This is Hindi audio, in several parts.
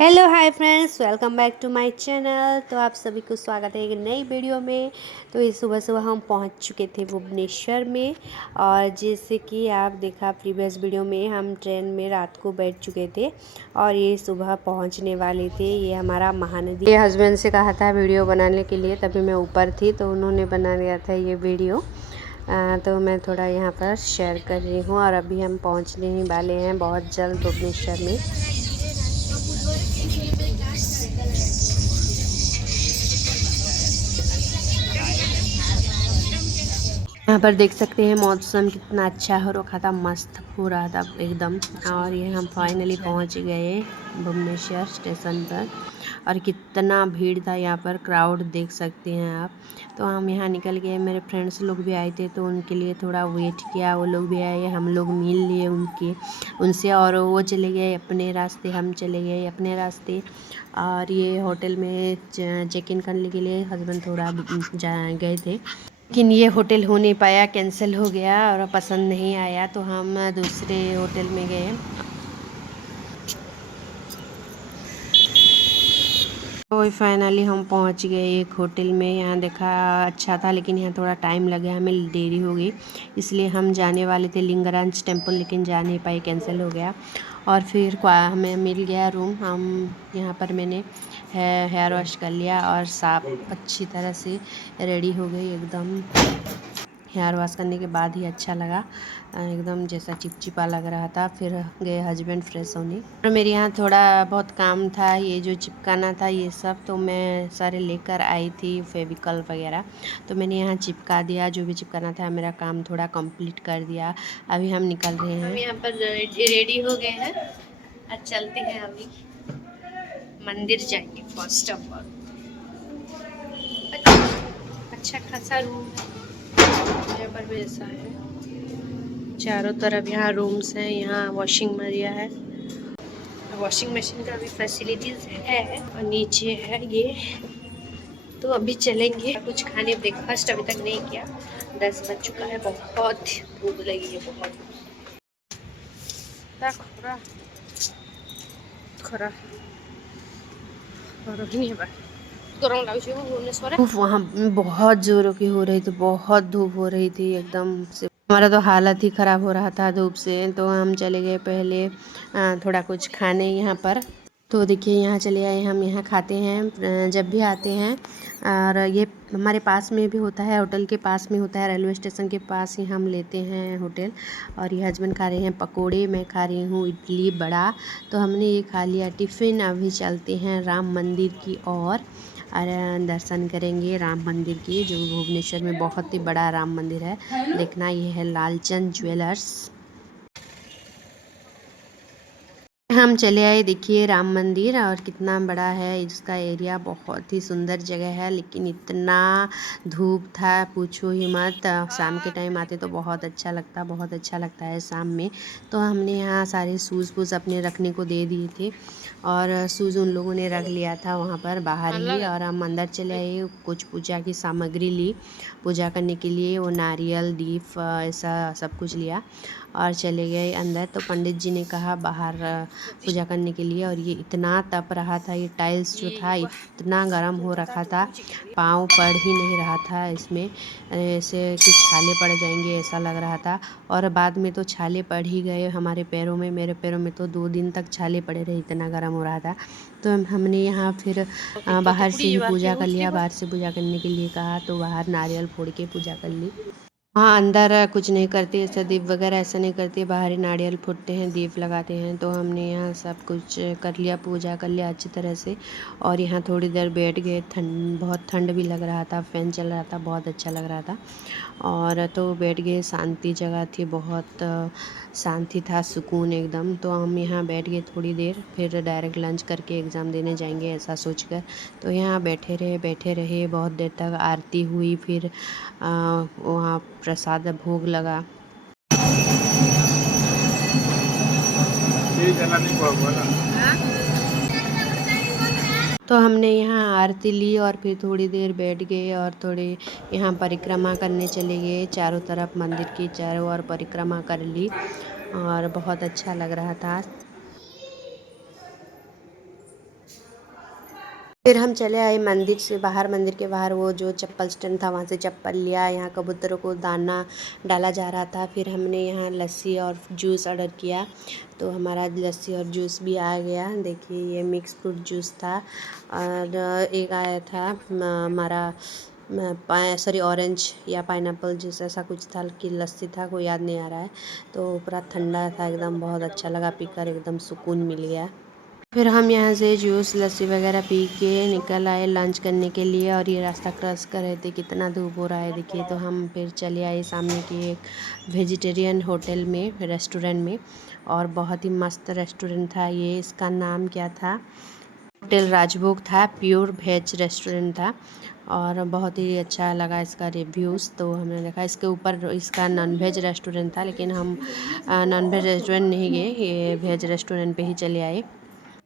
Hello hi friends, welcome back to my channel. तो आप सभी को स्वागत है एक नई वीडियो में। तो इस सुबह सुबह हम पहुंच चुके थे भुवनेश्वर में। और जैसे कि आप देखा प्रीवियस वीडियो में, हम ट्रेन में रात को बैठ चुके थे और ये सुबह पहुंचने वाले थे। ये हमारा महानदी। ये हस्बैंड से कहा था वीडियो बनाने के लिए, तभी मैं ऊपर थी तो उन्होंने बना लिया था ये वीडियो। तो मैं थोड़ा यहाँ पर शेयर कर रही हूँ। और अभी हम पहुँचने ही वाले हैं बहुत जल्द भुवनेश्वर में। यहाँ पर देख सकते हैं मौसम कितना अच्छा हो रखा था, मस्त हो रहा था एकदम। और ये हम फाइनली पहुँच गए भुवनेश्वर स्टेशन पर। और कितना भीड़ था यहाँ पर, क्राउड देख सकते हैं आप। तो हम यहाँ निकल गए, मेरे फ्रेंड्स लोग भी आए थे तो उनके लिए थोड़ा वेट किया। वो लोग भी आए, हम लोग मिल लिए उनसे। और वो चले गए अपने रास्ते, हम चले गए अपने रास्ते। और ये होटल में चेक इन करने के लिए हस्बैंड थोड़ा गए थे, लेकिन ये होटल हो नहीं पाया, कैंसिल हो गया और पसंद नहीं आया तो हम दूसरे होटल में गए। तो फाइनली हम पहुंच गए एक होटल में। यहाँ देखा अच्छा था, लेकिन यहाँ थोड़ा टाइम लगा, हमें देरी हो गई। इसलिए हम जाने वाले थे लिंगराज टेम्पल, लेकिन जा नहीं पाए, कैंसिल हो गया। और फिर हमें मिल गया रूम। हम यहाँ पर मैंने हेयर वॉश कर लिया और साफ अच्छी तरह से रेडी हो गई एकदम। हेयर वॉश करने के बाद ही अच्छा लगा, एकदम जैसा चिपचिपा लग रहा था। फिर गए हस्बैंड फ्रेश होने। और मेरे यहाँ थोड़ा बहुत काम था, ये जो चिपकाना था ये सब, तो मैं सारे लेकर आई थी फेविकल वगैरह। तो मैंने यहाँ चिपका दिया, जो भी चिपकाना था मेरा काम थोड़ा कंप्लीट कर दिया। अभी हम निकल रहे हैं। हम यहाँ पर रेडी हो गए हैं, आज चलते हैं। अभी मंदिर जाएंगे फर्स्ट ऑफ ऑल। अच्छा खासा रूम है यहाँ पर भी, ऐसा है चारों तरफ। यहाँ रूम्स हैं, यहाँ वॉशिंग एरिया है, वॉशिंग मशीन का भी फैसिलिटीज है। और नीचे है ये। तो अभी चलेंगे कुछ खाने, ब्रेकफास्ट अभी तक नहीं किया, 10 बज चुका है, बहुत भूख लगी है बहुत। खरा खरा वहाँ बहुत जोरों की हो रही थी, बहुत धूप हो रही थी एकदम से। हमारा तो हालत ही ख़राब हो रहा था धूप से। तो हम चले गए पहले थोड़ा कुछ खाने यहाँ पर। तो देखिए यहाँ चले आए हम, यहाँ खाते हैं जब भी आते हैं। और ये हमारे पास में भी होता है, होटल के पास में होता है, रेलवे स्टेशन के पास ही हम लेते हैं होटल। और ये हस्बैंड खा रहे हैं पकोड़े, मैं खा रही हूँ इडली बड़ा। तो हमने ये खा लिया टिफ़िन। अभी चलते हैं राम मंदिर की ओर और दर्शन करेंगे राम मंदिर की, जो भुवनेश्वर में बहुत ही बड़ा राम मंदिर है। देखना, ये है लालचंद ज्वेलर्स। हम चले आए, देखिए राम मंदिर, और कितना बड़ा है इसका एरिया, बहुत ही सुंदर जगह है। लेकिन इतना धूप था पूछो ही मत। शाम के टाइम आते तो बहुत अच्छा लगता, बहुत अच्छा लगता है शाम में। तो हमने यहाँ सारे शूज़ वूज़ अपने रखने को दे दिए थे और शूज़ उन लोगों ने रख लिया था वहाँ पर बाहर ही। और हम अंदर चले आए, कुछ पूजा की सामग्री ली पूजा करने के लिए, वो नारियल दीप ऐसा सब कुछ लिया और चले गए अंदर। तो पंडित जी ने कहा बाहर पूजा करने के लिए। और ये इतना तप रहा था, ये टाइल्स जो था इतना गर्म हो रखा था, पाँव पड़ ही नहीं रहा था इसमें, ऐसे कि छाले पड़ जाएंगे ऐसा लग रहा था। और बाद में तो छाले पड़ ही गए हमारे पैरों में, मेरे पैरों में तो 2 दिन तक छाले पड़े रहे, इतना गर्म हो रहा था। तो हमने यहाँ फिर बाहर से ही पूजा कर लिया, बाहर से पूजा करने के लिए कहा तो बाहर नारियल फोड़ के पूजा कर ली। हाँ, अंदर कुछ नहीं करते, ऐसा दीप वगैरह ऐसा नहीं करते, बाहर ही नारियल फूटते हैं, दीप लगाते हैं। तो हमने यहाँ सब कुछ कर लिया, पूजा कर लिया अच्छी तरह से। और यहाँ थोड़ी देर बैठ गए, बहुत ठंड भी लग रहा था, फैन चल रहा था, बहुत अच्छा लग रहा था। और तो बैठ गए, शांति जगह थी, बहुत शांति था, सुकून एकदम। तो हम यहाँ बैठ गए थोड़ी देर, फिर डायरेक्ट लंच करके एग्ज़ाम देने जाएंगे ऐसा सोचकर। तो यहाँ बैठे रहे बहुत देर तक, आरती हुई, फिर वहाँ प्रसाद भोग लगा। तो हमने यहाँ आरती ली और फिर थोड़ी देर बैठ गए और थोड़ी यहाँ परिक्रमा करने चले गए, चारों तरफ मंदिर की चारों ओर परिक्रमा कर ली और बहुत अच्छा लग रहा था। फिर हम चले आए मंदिर से बाहर। मंदिर के बाहर वो जो चप्पल स्टैंड था वहाँ से चप्पल लिया। यहाँ कबूतरों को दाना डाला जा रहा था। फिर हमने यहाँ लस्सी और जूस ऑर्डर किया, तो हमारा लस्सी और जूस भी आ गया। देखिए ये मिक्स फ्रूट जूस था, और एक आया था हमारा सॉरी ऑरेंज या पाइनएप्पल जूस, ऐसा कुछ था कि लस्सी था, कोई याद नहीं आ रहा है। तो पूरा ठंडा था एकदम, बहुत अच्छा लगा पीकर, एकदम सुकून मिल गया। फिर हम यहाँ से जूस लस्सी वगैरह पी के निकल आए लंच करने के लिए, और ये रास्ता क्रॉस कर रहे थे, कितना धूप हो रहा है देखिए। तो हम फिर चले आए सामने की एक वेजिटेरियन होटल में, रेस्टोरेंट में, और बहुत ही मस्त रेस्टोरेंट था ये। इसका नाम क्या था, होटल राजभोग था, प्योर वेज रेस्टोरेंट था, और बहुत ही अच्छा लगा इसका रिव्यूज़। तो हमने देखा इसके ऊपर इसका नॉन वेज रेस्टोरेंट था, लेकिन हम नॉन वेज रेस्टोरेंट नहीं गए, ये वेज रेस्टोरेंट पे ही चले आए।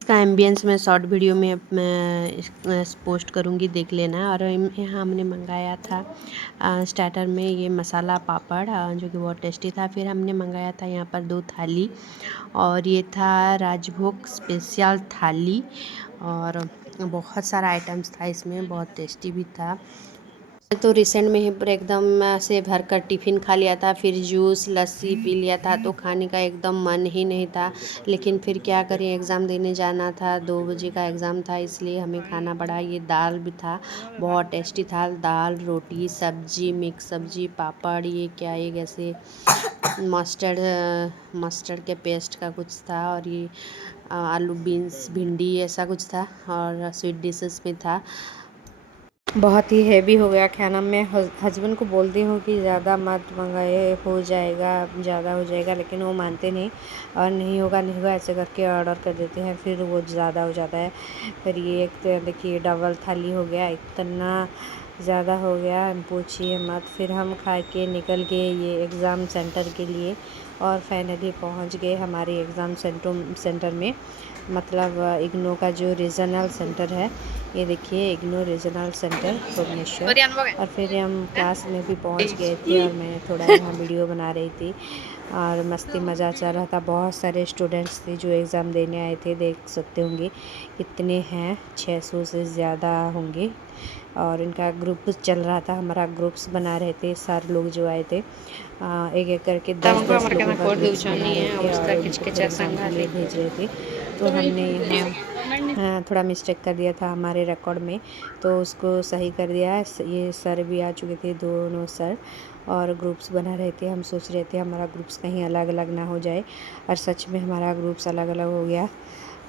इसका एम्बियंस मैं शॉर्ट वीडियो में मैं पोस्ट करूँगी, देख लेना। और यहाँ हमने मंगाया था स्टार्टर में ये मसाला पापड़, जो कि बहुत टेस्टी था। फिर हमने मंगाया था यहाँ पर 2 थाली, और ये था राजभोग स्पेशल थाली, और बहुत सारा आइटम्स था इसमें, बहुत टेस्टी भी था। तो रिसेंट में ही पूरा एकदम से भर कर टिफ़िन खा लिया था, फिर जूस लस्सी पी लिया था, तो खाने का एकदम मन ही नहीं था। लेकिन फिर क्या करें, एग्ज़ाम देने जाना था, 2 बजे का एग्ज़ाम था, इसलिए हमें खाना पड़ा। ये दाल भी था, बहुत टेस्टी था, दाल रोटी सब्जी, मिक्स सब्जी, पापड़, ये क्या ये जैसे मस्टर्ड के पेस्ट का कुछ था, और ये आलू बीन्स भिंडी ऐसा कुछ था, और स्वीट डिशेस में था। बहुत ही हैवी हो गया खाना। मैं हस्बैंड को बोलती हूँ कि ज़्यादा मत मंगाए, हो जाएगा, ज़्यादा हो जाएगा, लेकिन वो मानते नहीं, और नहीं होगा नहीं होगा ऐसे करके ऑर्डर कर देते हैं, फिर वो ज़्यादा हो जाता है। फिर ये एक तो देखिए डबल थाली हो गया, इतना ज़्यादा हो गया पूछिए मत। फिर हम खा के निकल गए ये एग्ज़ाम सेंटर के लिए, और फाइनली पहुँच गए हमारे एग्ज़ाम सेंटर में, मतलब इग्नू का जो रीजनल सेंटर है, ये देखिए इग्नू रीजनल सेंटर भुवनेश्वर। और फिर हम क्लास में भी पहुंच गए थे, और मैं थोड़ा यहाँ वीडियो बना रही थी, और मस्ती मज़ा चल रहा था। बहुत सारे स्टूडेंट्स थे जो एग्ज़ाम देने आए थे, देख सकते होंगे कितने हैं, 600 से ज़्यादा होंगे। और इनका ग्रुप चल रहा था, हमारा ग्रुप्स बना रहे थे सर लोग जो आए थे, एक एक करके 10-10 लोगों का ग्रुप्स बना रहे थे, और उनको फिर एग्ज़ाम के लिए भेज रहे थे। तो हमने यहाँ थोड़ा मिस्टेक कर दिया था हमारे रिकॉर्ड में, तो उसको सही कर दिया। ये सर भी आ चुके थे, दोनों सर, और ग्रुप्स बना रहे थे। हम सोच रहे थे हमारा ग्रुप्स कहीं अलग अलग ना हो जाए, और सच में हमारा ग्रुप्स अलग अलग हो गया।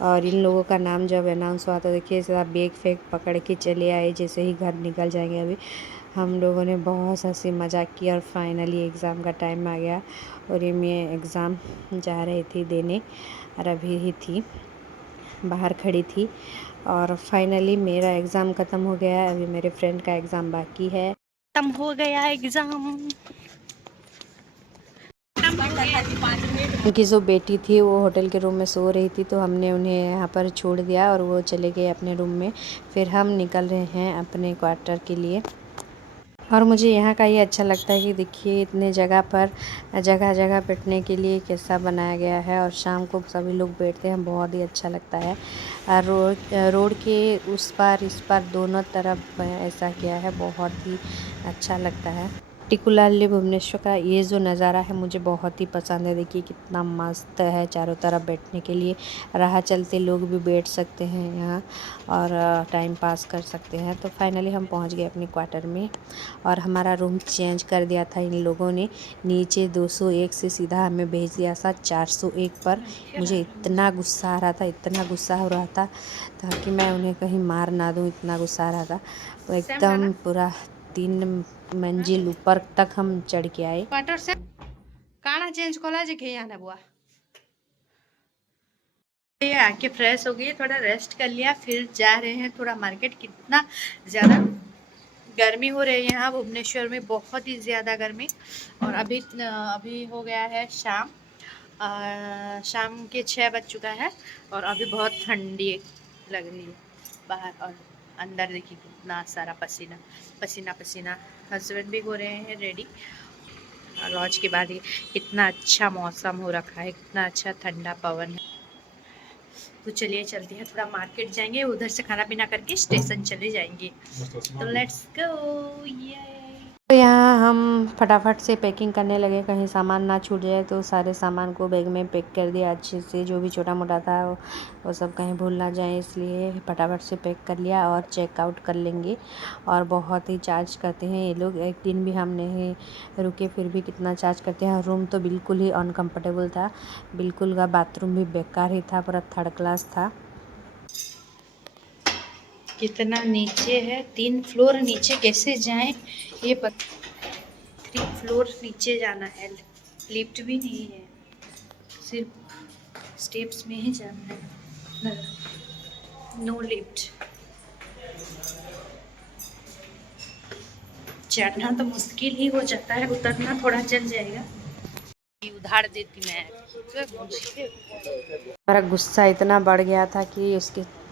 और इन लोगों का नाम जब अनाउंस हुआ तो देखिए सारा बैग फैग पकड़ के चले आए, जैसे ही घर निकल जाएंगे। अभी हम लोगों ने बहुत हंसी मजाक किया, और फाइनली एग्ज़ाम का टाइम आ गया, और ये मैं एग्ज़ाम जा रही थी देने, और अभी ही थी बाहर खड़ी थी। और फाइनली मेरा एग्ज़ाम ख़त्म हो गया है, अभी मेरे फ्रेंड का एग्ज़ाम बाकी है। ख़त्म हो गया एग्ज़ाम। उनकी जो बेटी थी वो होटल के रूम में सो रही थी, तो हमने उन्हें यहाँ पर छोड़ दिया, और वो चले गए अपने रूम में। फिर हम निकल रहे हैं अपने क्वार्टर के लिए। और मुझे यहाँ का ये अच्छा लगता है कि देखिए इतने जगह पर जगह जगह बैठने के लिए कैसा बनाया गया है, और शाम को सभी लोग बैठते हैं, बहुत ही अच्छा लगता है। रोड के उस पार इस पार दोनों तरफ ऐसा किया है, बहुत ही अच्छा लगता है। पर्टिकुलरली भुवनेश्वर का ये जो नज़ारा है मुझे बहुत ही पसंद है। देखिए कितना मस्त है, चारों तरफ बैठने के लिए, राह चलते लोग भी बैठ सकते हैं यहाँ, और टाइम पास कर सकते हैं। तो फाइनली हम पहुँच गए अपने क्वार्टर में, और हमारा रूम चेंज कर दिया था इन लोगों ने, नीचे 201 से सीधा हमें भेज दिया था 401 पर। मुझे इतना गुस्सा आ रहा था, इतना गुस्सा हो रहा था ताकि मैं उन्हें कहीं मार ना दूँ, इतना गुस्सा आ रहा था। तो एकदम पूरा 3 मंजिल ऊपर तक हम चढ़ के आए। क्वार्टर से काना चेंज कोला जे के यहाँ बुआ ये आके फ्रेश हो गई, थोड़ा रेस्ट कर लिया, फिर जा रहे हैं थोड़ा मार्केट। कितना ज़्यादा गर्मी हो रही है यहाँ भुवनेश्वर में, बहुत ही ज़्यादा गर्मी। और अभी हो गया है शाम, शाम के 6 बज चुका है, और अभी बहुत ठंडी लग रही है बाहर, और अंदर देखिए कितना सारा पसीना पसीना पसीना। हस्बैंड भी हो रहे हैं रेडी। लॉन्च के बाद ही इतना अच्छा मौसम हो रखा है, इतना अच्छा ठंडा पवन है। तो चलिए चलते हैं, थोड़ा मार्केट जाएंगे, उधर से खाना पीना करके स्टेशन चले जाएंगे। तो लेट्स गो। ये तो यहाँ हम फटाफट से पैकिंग करने लगे, कहीं सामान ना छूट जाए, तो सारे सामान को बैग में पैक कर दिया अच्छे से, जो भी छोटा मोटा था वो सब कहीं भूल ना जाए, इसलिए फटाफट से पैक कर लिया और चेकआउट कर लेंगे। और बहुत ही चार्ज करते हैं ये लोग, एक दिन भी हम नहीं रुके फिर भी कितना चार्ज करते हैं। रूम तो बिल्कुल ही अनकम्फर्टेबल था, बिल्कुल का बाथरूम भी बेकार ही था, पूरा थर्ड क्लास था। कितना नीचे है, 3 फ्लोर नीचे कैसे जाएं ये 3 फ्लोर नीचे जाना है, लिफ्ट भी नहीं है, सिर्फ स्टेप्स में ही जाना है, नो लिफ्ट। चढ़ना तो मुश्किल ही हो जाता है, उतरना थोड़ा चल जाएगा। उधार देती मैं। मेरा गुस्सा इतना बढ़ गया था कि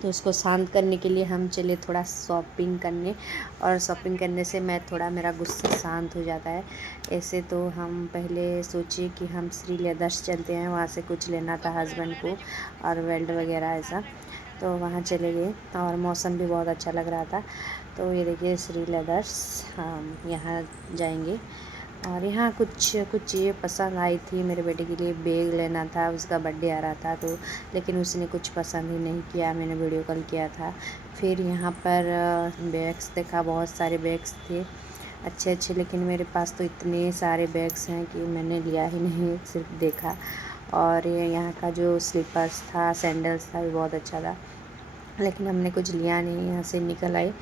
उसको शांत करने के लिए हम चले थोड़ा शॉपिंग करने, और शॉपिंग करने से मैं थोड़ा मेरा गुस्सा शांत हो जाता है। ऐसे तो हम पहले सोचे कि हम श्री लेदर्स चलते हैं, वहाँ से कुछ लेना था हस्बैंड को और बेल्ट वगैरह ऐसा, तो वहाँ चले गए और मौसम भी बहुत अच्छा लग रहा था। तो ये देखिए श्री लेदर्स, हम यहाँ जाएंगे। और यहाँ कुछ चीज़ें पसंद आई थी, मेरे बेटे के लिए बैग लेना था, उसका बर्थडे आ रहा था, तो लेकिन उसने कुछ पसंद ही नहीं किया, मैंने वीडियो कॉल किया था। फिर यहाँ पर बैग्स देखा, बहुत सारे बैग्स थे अच्छे अच्छे, लेकिन मेरे पास तो इतने सारे बैग्स हैं कि मैंने लिया ही नहीं, सिर्फ देखा। और ये यहाँ का जो स्लीपर्स था, सैंडल्स था, भी बहुत अच्छा था, लेकिन हमने कुछ लिया नहीं, यहाँ से निकल आए।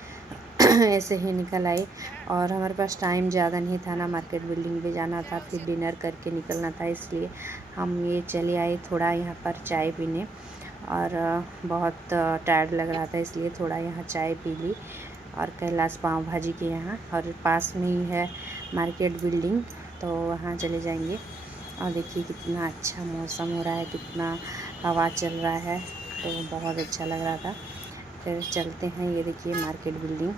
ऐसे ही निकल आई, और हमारे पास टाइम ज़्यादा नहीं था ना, मार्केट बिल्डिंग पे जाना था, फिर डिनर करके निकलना था, इसलिए हम ये चले आए थोड़ा यहाँ पर चाय पीने। और बहुत टायर्ड लग रहा था, इसलिए थोड़ा यहाँ चाय पी ली। और कैलाश पाव भाजी के यहाँ, और पास में ही है मार्केट बिल्डिंग, तो वहाँ चले जाएंगे। और देखिए कितना अच्छा मौसम हो रहा है, कितना हवा चल रहा है, तो बहुत अच्छा लग रहा था। फिर चलते हैं, ये देखिए मार्केट बिल्डिंग।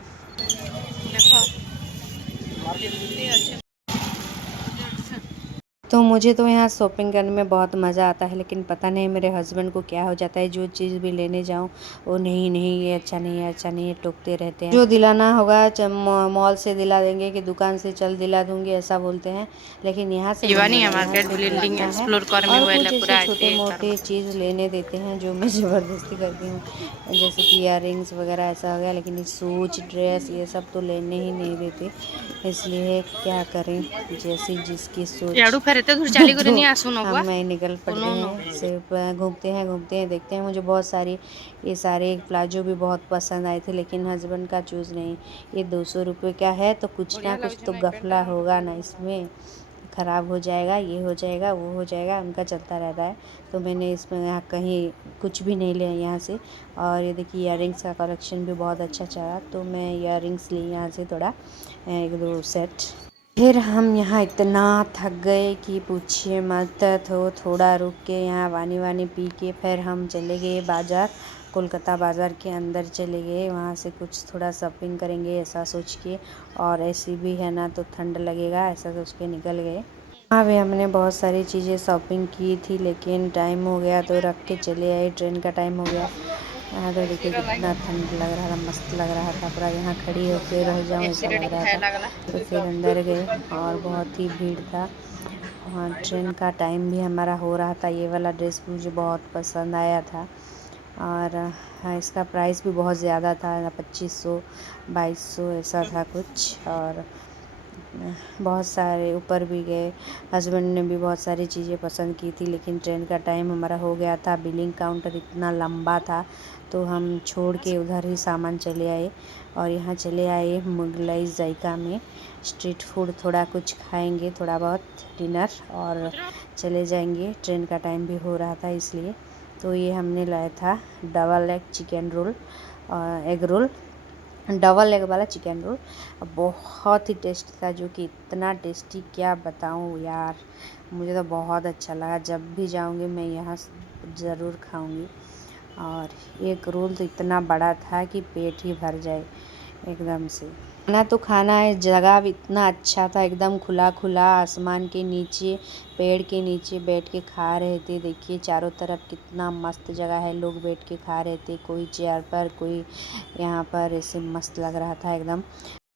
तो मुझे तो यहाँ शॉपिंग करने में बहुत मज़ा आता है, लेकिन पता नहीं मेरे हस्बैंड को क्या हो जाता है, जो चीज़ भी लेने जाऊँ वो नहीं नहीं ये अच्छा नहीं है, अच्छा नहीं है, टोकते रहते हैं। जो दिलाना होगा मॉल से दिला देंगे कि दुकान से चल दिला दूँगी, ऐसा बोलते हैं, लेकिन यहाँ से नहीं है, यहाँ मार्केट सिर्फ बिल्डिंग लगता है। एक्सप्लोर करने और वाला कुछ ऐसे पूरा छोटे मोटे चीज़ लेने देते हैं जो मैं ज़बरदस्ती करती हूँ, जैसे कि इयररिंग्स वगैरह ऐसा हो गया, लेकिन ये सूट ड्रेस ये सब तो लेने ही नहीं देते, इसलिए क्या करें, जैसी जिसकी सोच। तो हम मैं निकल पड़ते हैं, सिर्फ घूमते हैं देखते हैं। मुझे बहुत सारी ये सारे प्लाजो भी बहुत पसंद आए थे, लेकिन हस्बैंड का चूज़ नहीं। ये 200 रुपये का है, तो कुछ ना कुछ तो गफला होगा ना इसमें, ख़राब हो जाएगा, ये हो जाएगा, वो हो जाएगा, उनका चलता रहता है। तो मैंने इसमें यहाँ कहीं कुछ भी नहीं लिया यहाँ से। और ये देखिए इयररिंग्स का कलेक्शन भी बहुत अच्छा चला, तो मैं इयररिंग्स ली यहाँ से थोड़ा 1-2 सेट। फिर हम यहाँ इतना थक गए कि पूछिए मत, तो थोड़ा रुक के यहाँ पानी वानी पी के फिर हम चले गए बाज़ार, कोलकाता बाज़ार के अंदर चले गए, वहाँ से कुछ थोड़ा शॉपिंग करेंगे ऐसा सोच के, और ऐसी भी है ना तो ठंड लगेगा, ऐसा सोच के निकल गए। वहाँ भी हमने बहुत सारी चीज़ें शॉपिंग की थी, लेकिन टाइम हो गया तो रख के चले आए, ट्रेन का टाइम हो गया। यहाँ तो देखिए कितना ठंड लग रहा था, मस्त लग रहा था, पूरा यहाँ खड़ी होकर रह जाऊँ ऐसा लग रहा था। तो फिर अंदर गए और बहुत ही भीड़ था वहाँ, ट्रेन का टाइम भी हमारा हो रहा था। ये वाला ड्रेस मुझे बहुत पसंद आया था, और इसका प्राइस भी बहुत ज़्यादा था, 2500-2200 ऐसा था कुछ। और बहुत सारे ऊपर भी गए, हस्बैंड ने भी बहुत सारी चीज़ें पसंद की थी, लेकिन ट्रेन का टाइम हमारा हो गया था, बिलिंग काउंटर इतना लंबा था, तो हम छोड़ के उधर ही सामान चले आए। और यहाँ चले आए मुगलाई जायका में, स्ट्रीट फूड थोड़ा कुछ खाएंगे, थोड़ा बहुत डिनर, और चले जाएंगे, ट्रेन का टाइम भी हो रहा था इसलिए। तो ये हमने लाया था double egg chicken roll, egg roll, double egg वाला चिकन रोल, बहुत ही टेस्टी था, जो कि इतना टेस्टी क्या बताऊँ यार, मुझे तो बहुत अच्छा लगा। जब भी जाऊँगी मैं यहाँ ज़रूर खाऊँगी। और एक रोल तो इतना बड़ा था कि पेट ही भर जाए एकदम से। खाना तो खाना है, जगह भी इतना अच्छा था, एकदम खुला खुला आसमान के नीचे, पेड़ के नीचे बैठ के खा रहे थे। देखिए चारों तरफ कितना मस्त जगह है, लोग बैठ के खा रहे थे, कोई चेयर पर, कोई यहाँ पर, ऐसे मस्त लग रहा था एकदम।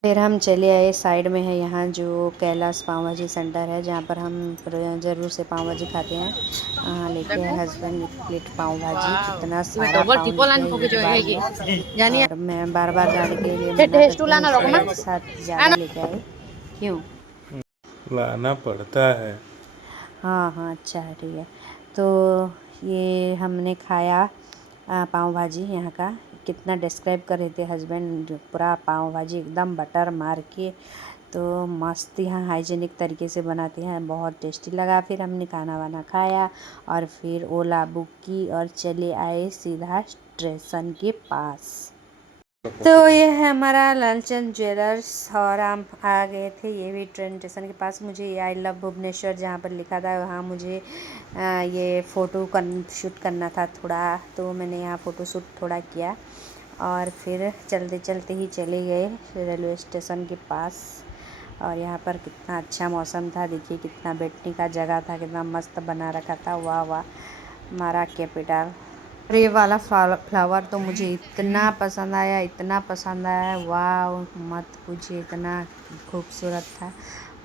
फिर हम चले आए, साइड में है यहाँ जो कैलाश पाव भाजी सेंटर है, जहाँ पर हम ज़रूर से पाव भाजी खाते हैं। लेके आए हस्बैंड एक प्लेट पाव भाजी, कितना सारा पाव लेके आए एक बार में, और मैं बार बार जाने के लिए मना करती हूँ, इसलिए एक साथ ज़्यादा लेके आए। क्यों? लाना पड़ता है। हाँ हाँ, अच्छा है, ठीक है। तो ये हमने खाया पाव भाजी यहाँ का, कितना डिस्क्राइब कर रहे थे हस्बैंड, पूरा पाव भाजी एकदम बटर मार के, तो मस्त यहाँ हाइजीनिक तरीके से बनाते हैं, बहुत टेस्टी लगा। फिर हमने खाना वाना खाया और फिर ओला बुक की और चले आए सीधा स्टेशन के पास। तो ये है हमारा लालचंद ज्वेलर्स, और हम आ गए थे, ये भी ट्रेन स्टेशन के पास। मुझे ये आई लव भुवनेश्वर जहाँ पर लिखा था, वहाँ मुझे ये फ़ोटो शूट करना था थोड़ा, तो मैंने यहाँ फ़ोटो शूट थोड़ा किया और फिर चलते चलते ही चले गए रेलवे स्टेशन के पास। और यहाँ पर कितना अच्छा मौसम था, देखिए कितना बैठने का जगह था, कितना मस्त बना रखा था, वाह वाह, हमारा कैपिटल। और ये वाला फ्लावर तो मुझे इतना पसंद आया, इतना पसंद आया, वाह मत पूछिए, इतना खूबसूरत था।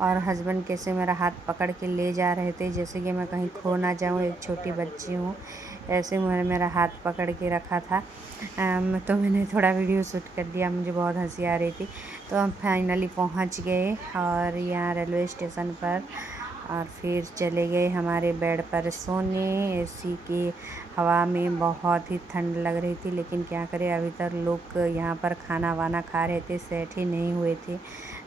और हस्बैंड कैसे मेरा हाथ पकड़ के ले जा रहे थे, जैसे कि मैं कहीं खो ना जाऊँ, एक छोटी बच्ची हूँ, ऐसे उन्होंने मेरा हाथ पकड़ के रखा था। तो मैंने थोड़ा वीडियो शूट कर दिया, मुझे बहुत हंसी आ रही थी। तो हम फाइनली पहुँच गए और यहाँ रेलवे स्टेशन पर, और फिर चले गए हमारे बेड पर सोने। एसी की हवा में बहुत ही ठंड लग रही थी, लेकिन क्या करें, अभी तक लोग यहाँ पर खाना वाना खा रहे थे, सेट ही नहीं हुए थे।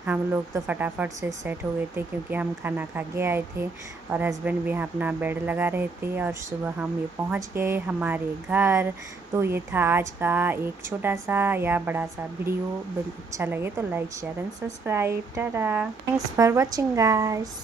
हम लोग तो फटाफट से सेट हो गए थे, क्योंकि हम खाना खा के आए थे और हस्बैंड भी यहाँ अपना बेड लगा रहे थे। और सुबह हम ये पहुँच गए हमारे घर। तो ये था आज का एक छोटा सा या बड़ा सा वीडियो। अच्छा लगे तो like share and subscribe. Tata, thanks for watching guys.